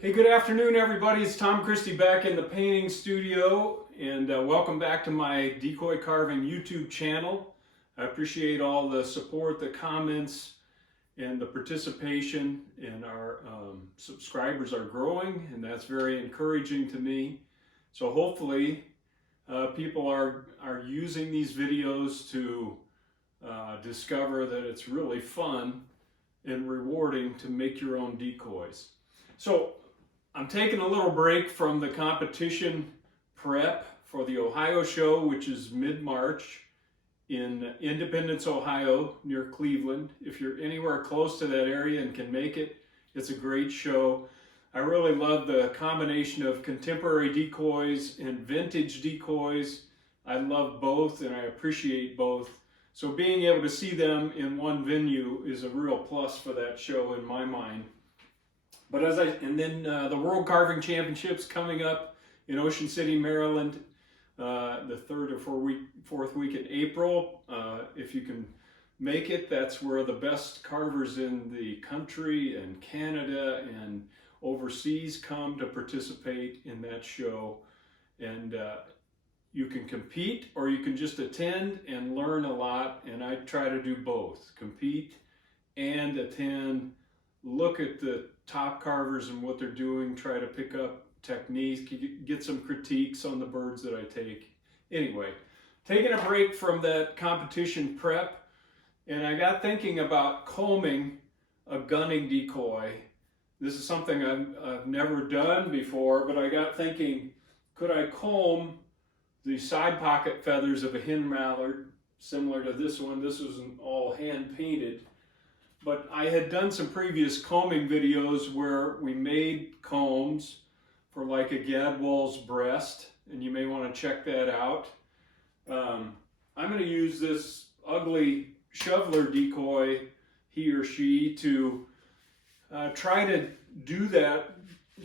Hey, good afternoon, everybody. It's Tom Christie back in the painting studio, and welcome back to my decoy carving YouTube channel. I appreciate all the support, the comments, and the participation, and our subscribers are growing, and that's very encouraging to me. So hopefully people are using these videos to discover that it's really fun and rewarding to make your own decoys. So I'm taking a little break from the competition prep for the Ohio show, which is mid-March in Independence, Ohio, near Cleveland. If you're anywhere close to that area and can make it, it's a great show. I really love the combination of contemporary decoys and vintage decoys. I love both and I appreciate both. So being able to see them in one venue is a real plus for that show in my mind. But then the World Carving Championships coming up in Ocean City, Maryland, the 3rd or 4th week in April. If you can make it, that's where the best carvers in the country and Canada and overseas come to participate in that show. And you can compete or you can just attend and learn a lot. And I try to do both, compete and attend, look at the top carvers and what they're doing, try to pick up techniques, get some critiques on the birds that I take. Anyway, taking a break from that competition prep, and I got thinking about combing a gunning decoy. This is something I've never done before, but I got thinking, could I comb the side pocket feathers of a hen mallard, similar to this one? This wasn't all hand painted. But I had done some previous combing videos where we made combs for like a gadwall's breast, and you may want to check that out. I'm going to use this ugly shoveler decoy, he or she, to try to do that,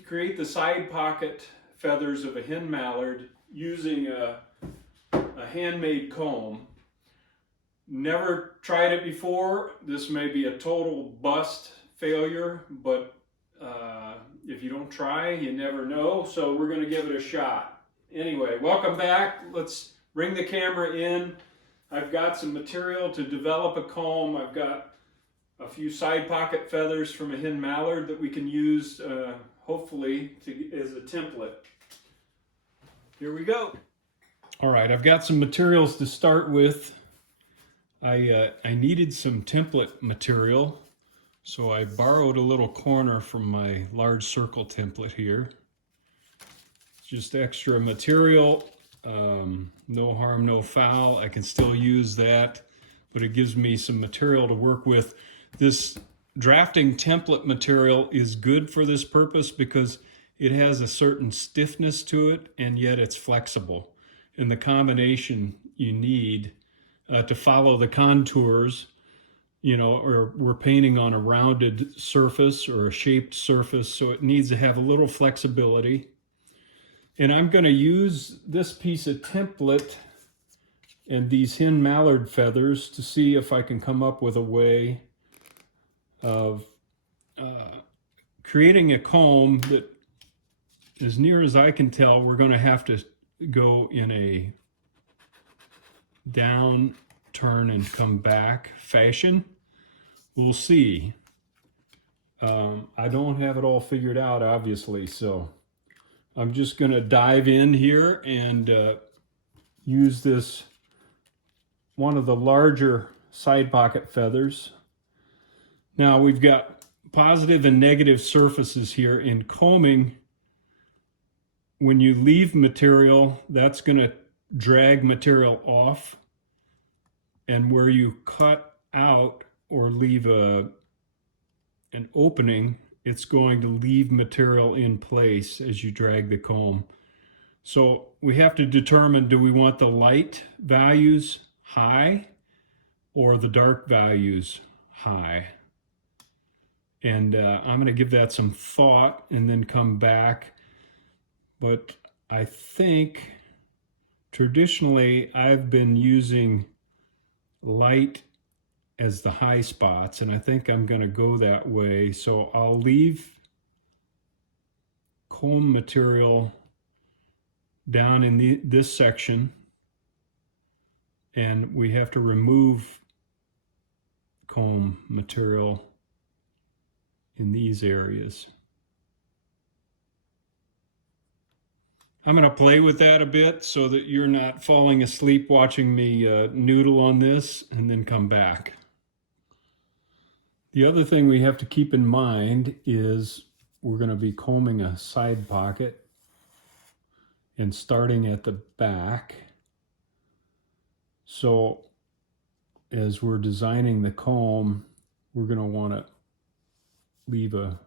create the side pocket feathers of a hen mallard using a handmade comb. Never tried it before. This may be a total bust failure, but if you don't try, you never know. So we're going to give it a shot. Anyway, welcome back. Let's bring the camera in. I've got some material to develop a comb. I've got a few side pocket feathers from a hen mallard that we can use, hopefully, as a template. Here we go. All right, I've got some materials to start with. I needed some template material, so I borrowed a little corner from my large circle template here. Just extra material, no harm, no foul. I can still use that, but it gives me some material to work with. This drafting template material is good for this purpose because it has a certain stiffness to it, and yet it's flexible. And the combination you need to follow the contours, you know, or we're painting on a rounded surface or a shaped surface, so it needs to have a little flexibility. And I'm going to use this piece of template and these hen mallard feathers to see if I can come up with a way of creating a comb that, as near as I can tell, we're going to have to go in a down, turn, and come back fashion. We'll see. I don't have it all figured out, obviously, so I'm just going to dive in here and use this, one of the larger side pocket feathers. Now we've got positive and negative surfaces here. In combing, when you leave material, that's going to drag material off, and where you cut out or leave an opening, it's going to leave material in place as you drag the comb. So we have to determine, do we want the light values high or the dark values high? And I'm going to give that some thought and then come back. But I think traditionally I've been using light as the high spots, and I think I'm going to go that way. So I'll leave comb material down in this section, and we have to remove comb material in these areas. I'm going to play with that a bit so that you're not falling asleep watching me noodle on this and then come back. The other thing we have to keep in mind is we're going to be combing a side pocket and starting at the back. So as we're designing the comb, we're going to want to leave a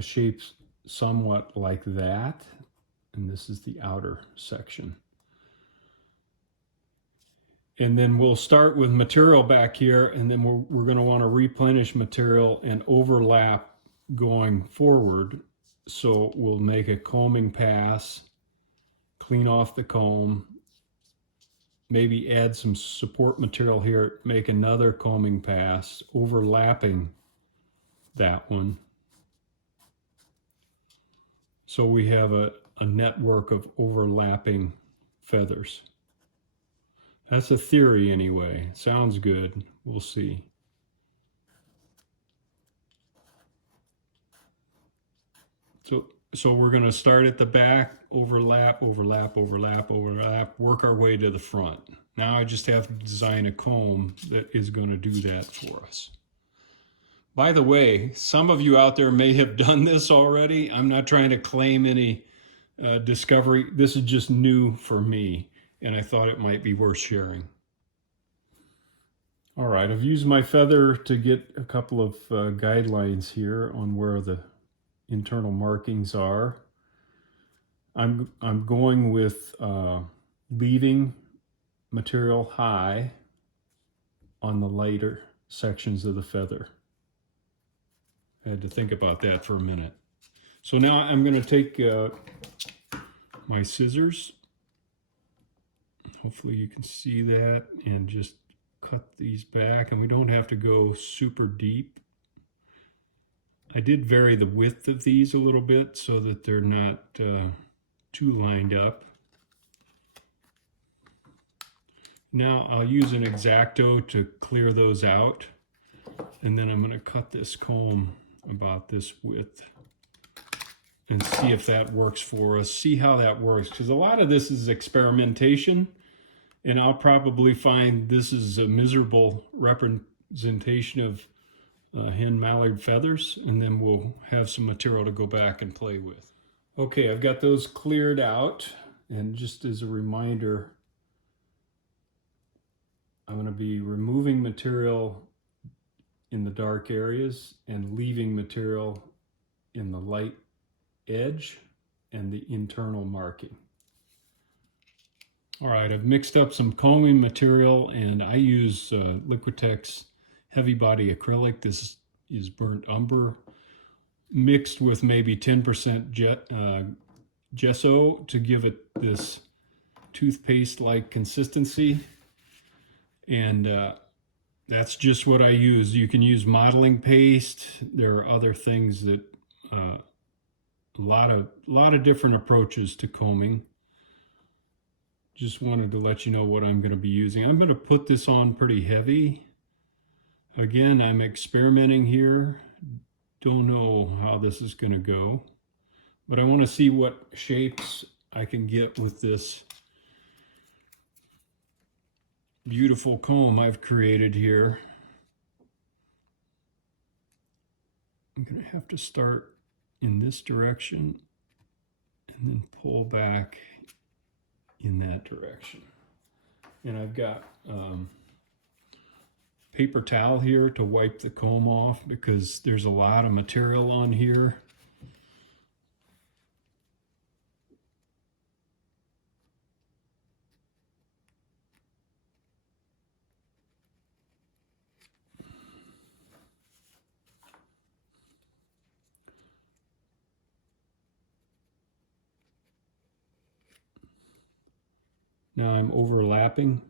shape somewhat like that. And this is the outer section. And then we'll start with material back here, and then we're going to want to replenish material and overlap going forward. So we'll make a combing pass, clean off the comb, maybe add some support material here, make another combing pass, overlapping that one. So we have a network of overlapping feathers. That's a theory anyway. Sounds good. We'll see. So we're going to start at the back, overlap, overlap, overlap, overlap, work our way to the front. Now I just have to design a comb that is going to do that for us. By the way, some of you out there may have done this already. I'm not trying to claim any discovery. This is just new for me, and I thought it might be worth sharing. All right, I've used my feather to get a couple of guidelines here on where the internal markings are. I'm going with leaving material high on the lighter sections of the feather. I had to think about that for a minute. So now I'm going to take my scissors. Hopefully you can see that, and just cut these back, and we don't have to go super deep. I did vary the width of these a little bit so that they're not too lined up. Now I'll use an X-Acto to clear those out, and then I'm going to cut this comb about this width and see if that works for us, see how that works, because a lot of this is experimentation, and I'll probably find this is a miserable representation of hen mallard feathers, and then we'll have some material to go back and play with. Okay, I've got those cleared out, and just as a reminder, I'm going to be removing material in the dark areas and leaving material in the light edge and the internal marking. All right, I've mixed up some combing material, and I use Liquitex heavy body acrylic. This is burnt umber mixed with maybe 10% gesso to give it this toothpaste-like consistency. And that's just what I use. You can use modeling paste. There are other things that a lot of different approaches to combing. Just wanted to let you know what I'm going to be using. I'm going to put this on pretty heavy. Again, I'm experimenting here. Don't know how this is going to go, but I want to see what shapes I can get with this beautiful comb I've created here. I'm going to have to start in this direction and then pull back in that direction. And I've got paper towel here to wipe the comb off because there's a lot of material on here. Now I'm overlapping.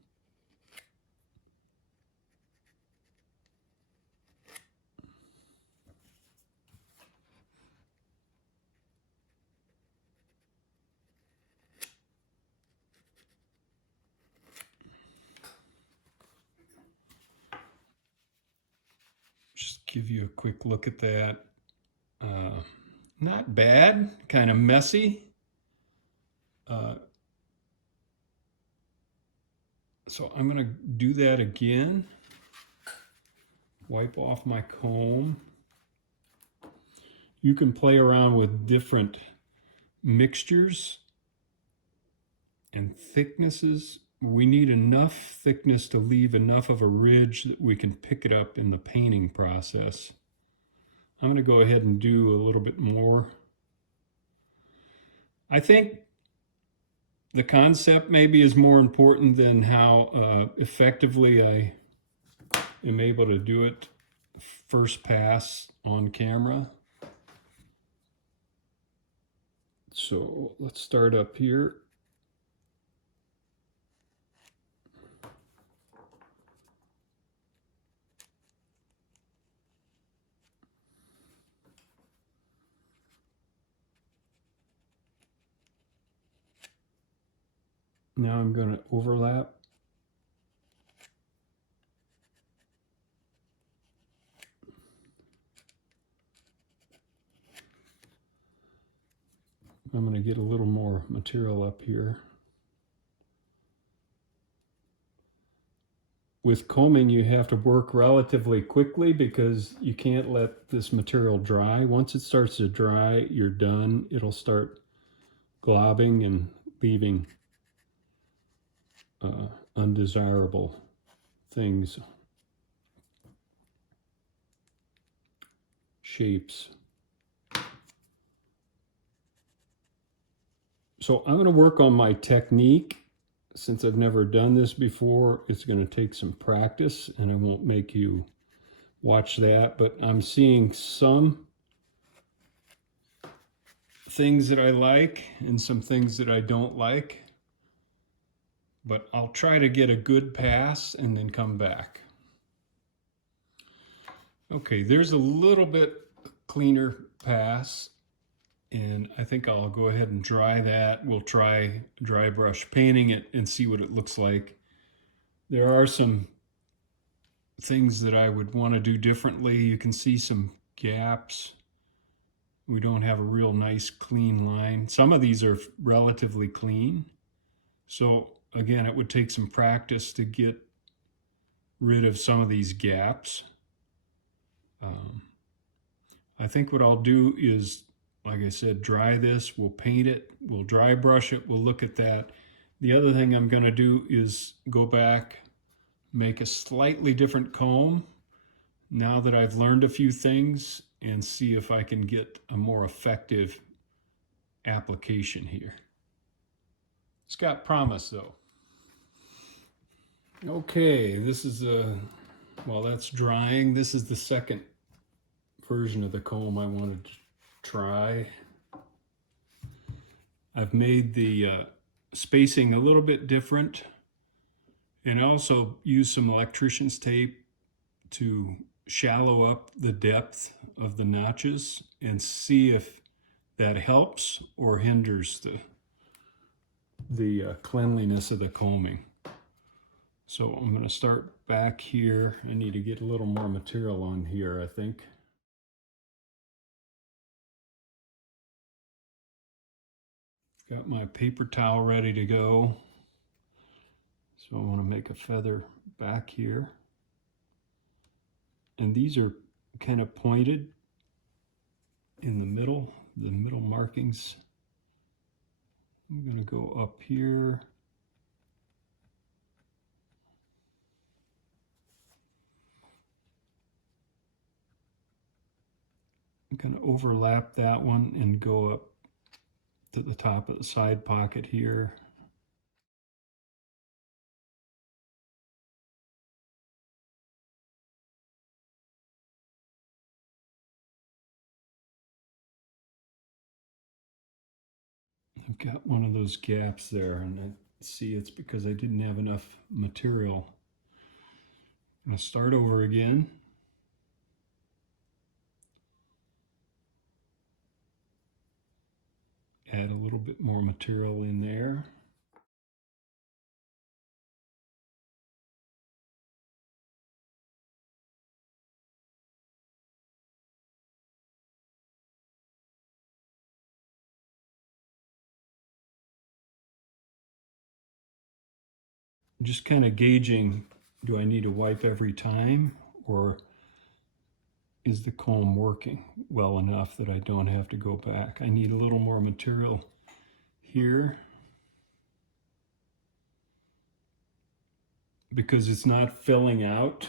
Just give you a quick look at that. Not bad, kind of messy. So I'm going to do that again. Wipe off my comb. You can play around with different mixtures and thicknesses. We need enough thickness to leave enough of a ridge that we can pick it up in the painting process. I'm going to go ahead and do a little bit more. I think the concept maybe is more important than how effectively I am able to do it first pass on camera. So let's start up here. Now I'm going to overlap. I'm going to get a little more material up here. With combing, you have to work relatively quickly because you can't let this material dry. Once it starts to dry, you're done. It'll start globbing and leaving undesirable things, shapes. So I'm going to work on my technique. Since I've never done this before, it's going to take some practice, and I won't make you watch that, but I'm seeing some things that I like and some things that I don't like. But I'll try to get a good pass and then come back. Okay, there's a little bit cleaner pass, and I think I'll go ahead and dry that. We'll try dry brush painting it and see what it looks like. There are some things that I would want to do differently. You can see some gaps. We don't have a real nice clean line. Some of these are relatively clean. So again, it would take some practice to get rid of some of these gaps. I think what I'll do is, like I said, dry this, we'll paint it, we'll dry brush it, we'll look at that. The other thing I'm going to do is go back, make a slightly different comb now that I've learned a few things, and see if I can get a more effective application here. It's got promise though. Okay, this is well, that's drying. This is the second version of the comb I wanted to try. I've made the spacing a little bit different, and also used some electrician's tape to shallow up the depth of the notches and see if that helps or hinders the cleanliness of the combing. So I'm going to start back here. I need to get a little more material on here, I think. Got my paper towel ready to go. So I want to make a feather back here. And these are kind of pointed in the middle markings. I'm going to go up here. I'm going to overlap that one and go up to the top of the side pocket here. I've got one of those gaps there, and See, it's because I didn't have enough material. I'm going to start over again. Add a little bit more material in there. Just kind of gauging, do I need to wipe every time, or is the comb working well enough that I don't have to go back? I need a little more material here because it's not filling out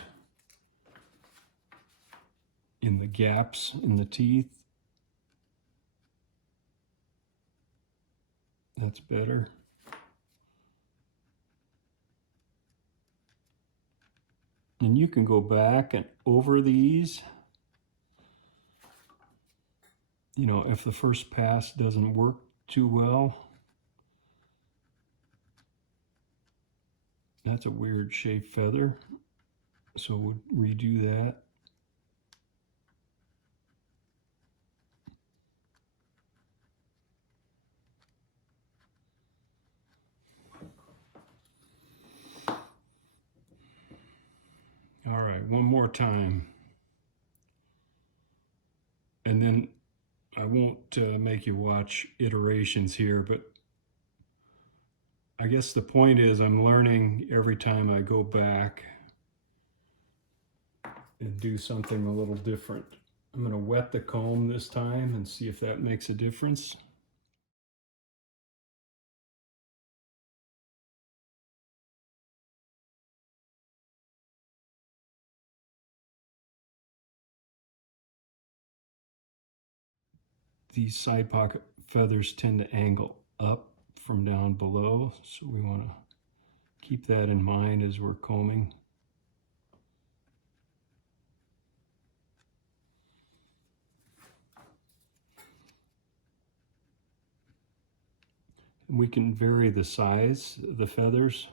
in the gaps in the teeth. That's better. And you can go back and over these. You know, if the first pass doesn't work too well. That's a weird shaped feather, so we'll redo that. All right, one more time. And then I won't make you watch iterations here, but I guess the point is I'm learning every time I go back and do something a little different. I'm going to wet the comb this time and see if that makes a difference. These side pocket feathers tend to angle up from down below, so we want to keep that in mind as we're combing. We can vary the size of the feathers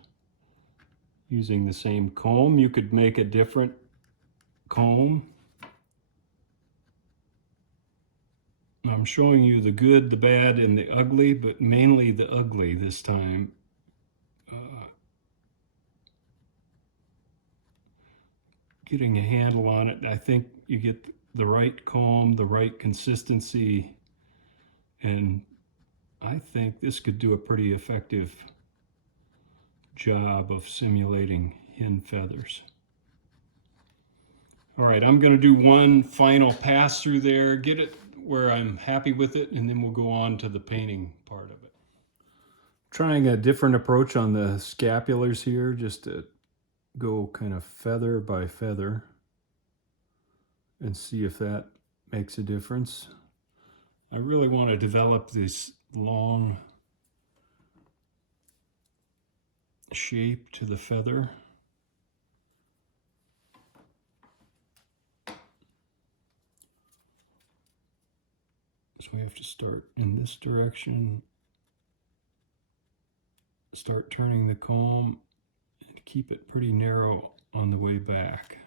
using the same comb. You could make a different comb. I'm showing you the good, the bad, and the ugly, but mainly the ugly this time. Getting a handle on it, I think you get the right comb, the right consistency, and I think this could do a pretty effective job of simulating hen feathers. All right, I'm going to do one final pass through there, get it where I'm happy with it, and then we'll go on to the painting part of it. Trying a different approach on the scapulars here, just to go kind of feather by feather and see if that makes a difference. I really want to develop this long shape to the feather. So we have to start in this direction, start turning the comb, and keep it pretty narrow on the way back.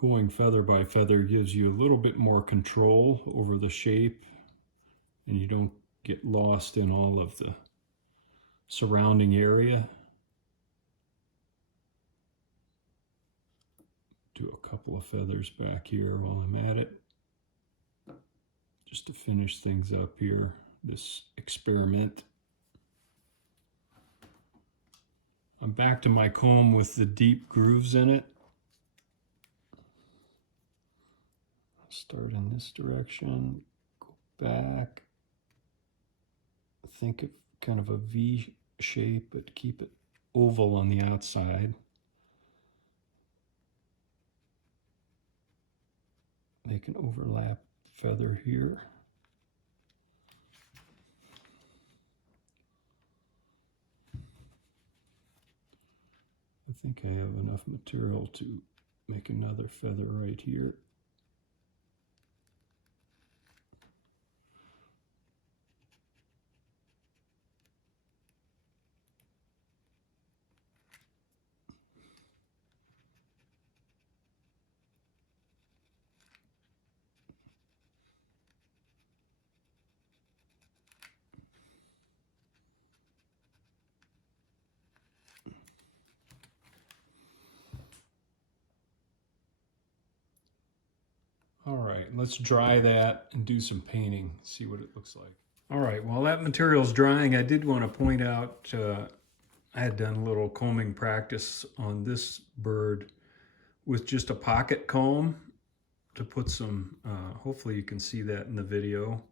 Going feather by feather gives you a little bit more control over the shape, and you don't get lost in all of the surrounding area. Do a couple of feathers back here while I'm at it, just to finish things up here, this experiment. I'm back to my comb with the deep grooves in it. Start in this direction, go back, think of kind of a V shape, but keep it oval on the outside. Make an overlap feather here. I think I have enough material to make another feather right here. All right, let's dry that and do some painting, see what it looks like. All right, while that material's drying, I did want to point out I had done a little combing practice on this bird with just a pocket comb to put some, hopefully you can see that in the video,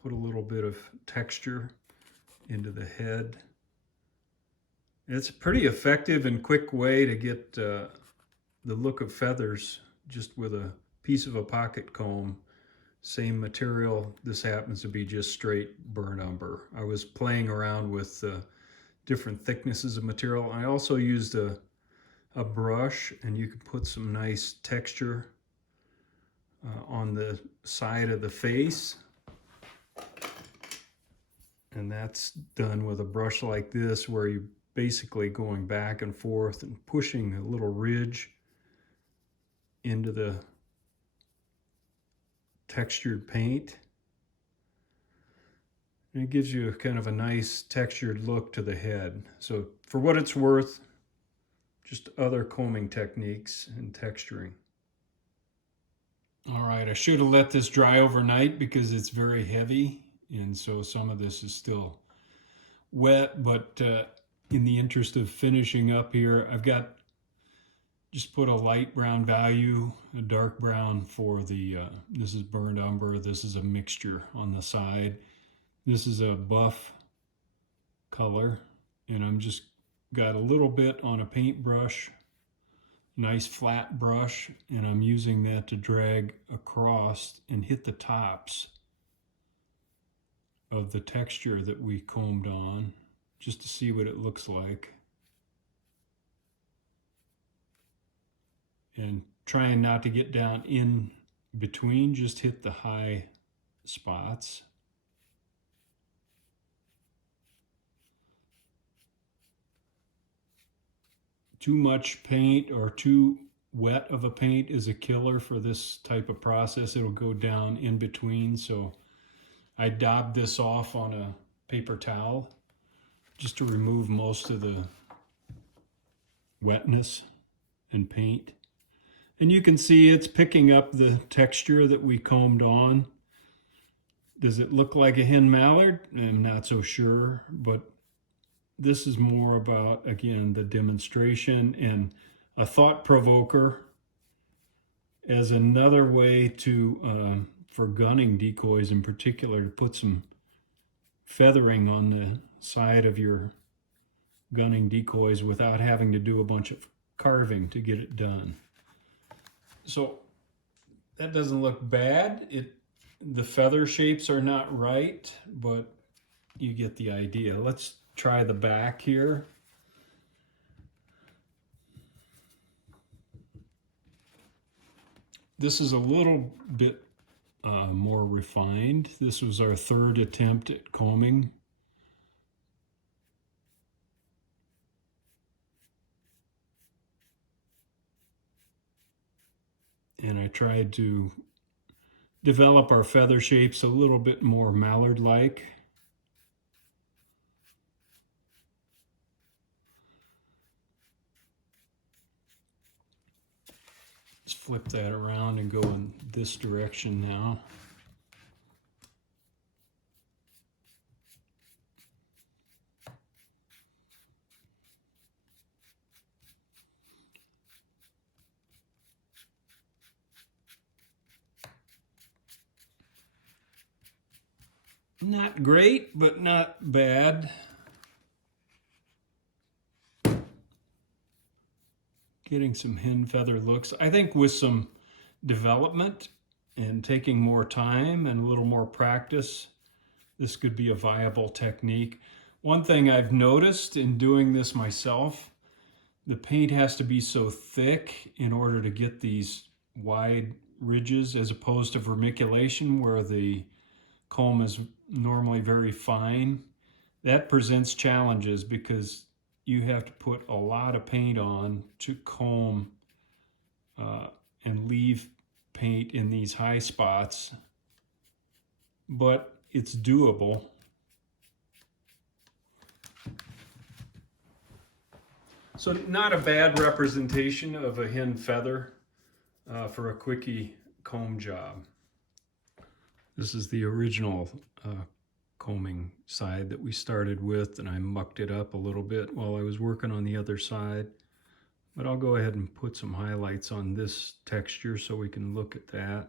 put a little bit of texture into the head. It's a pretty effective and quick way to get the look of feathers just with a piece of a pocket comb. Same material. This happens to be just straight burnt umber. I was playing around with different thicknesses of material. I also used a brush, and you can put some nice texture on the side of the face. And that's done with a brush like this, where you're basically going back and forth and pushing a little ridge into the textured paint. And it gives you kind of a nice textured look to the head. So for what it's worth, just other combing techniques and texturing. All right, I should have let this dry overnight because it's very heavy, and so some of this is still wet, but in the interest of finishing up here, I've got just put a light brown value, a dark brown for the, this is burnt umber, this is a mixture on the side. This is a buff color, and I'm just got a little bit on a paintbrush, nice flat brush, and I'm using that to drag across and hit the tops of the texture that we combed on, just to see what it looks like. And trying not to get down in between, just hit the high spots. Too much paint or too wet of a paint is a killer for this type of process. It'll go down in between. So I daubed this off on a paper towel just to remove most of the wetness and paint. And you can see it's picking up the texture that we combed on. Does it look like a hen mallard? I'm not so sure, but this is more about, again, the demonstration and a thought provoker as another way to, for gunning decoys in particular, to put some feathering on the side of your gunning decoys without having to do a bunch of carving to get it done. So that doesn't look bad. The feather shapes are not right, but you get the idea. Let's try the back here. This is a little bit more refined. This was our third attempt at combing. And I tried to develop our feather shapes a little bit more mallard-like. Let's flip that around and go in this direction now. Not great, but not bad. Getting some hen feather looks. I think with some development and taking more time and a little more practice, this could be a viable technique. One thing I've noticed in doing this myself, the paint has to be so thick in order to get these wide ridges, as opposed to vermiculation where the comb is normally very fine. That presents challenges because you have to put a lot of paint on to comb and leave paint in these high spots, but it's doable. So not a bad representation of a hen feather for a quickie comb job. This is the original combing side that we started with, and I mucked it up a little bit while I was working on the other side. But I'll go ahead and put some highlights on this texture so we can look at that.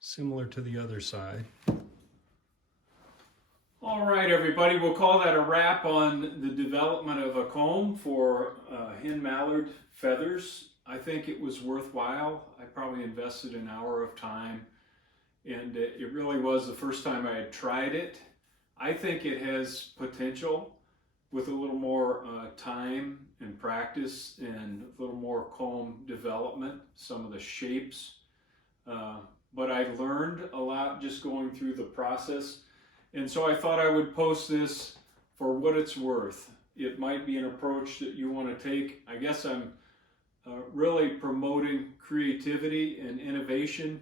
Similar to the other side. All right, everybody, we'll call that a wrap on the development of a comb for hen mallard feathers. I think it was worthwhile. I probably invested an hour of time, and it really was the first time I had tried it. I think it has potential with a little more time and practice and a little more comb development, some of the shapes. But I learned a lot just going through the process. And so I thought I would post this for what it's worth. It might be an approach that you want to take. I guess I'm really promoting creativity and innovation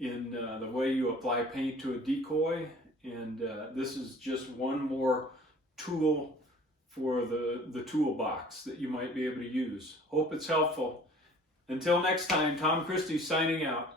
in the way you apply paint to a decoy. And this is just one more tool for the toolbox that you might be able to use. Hope it's helpful. Until next time, Tom Christie signing out.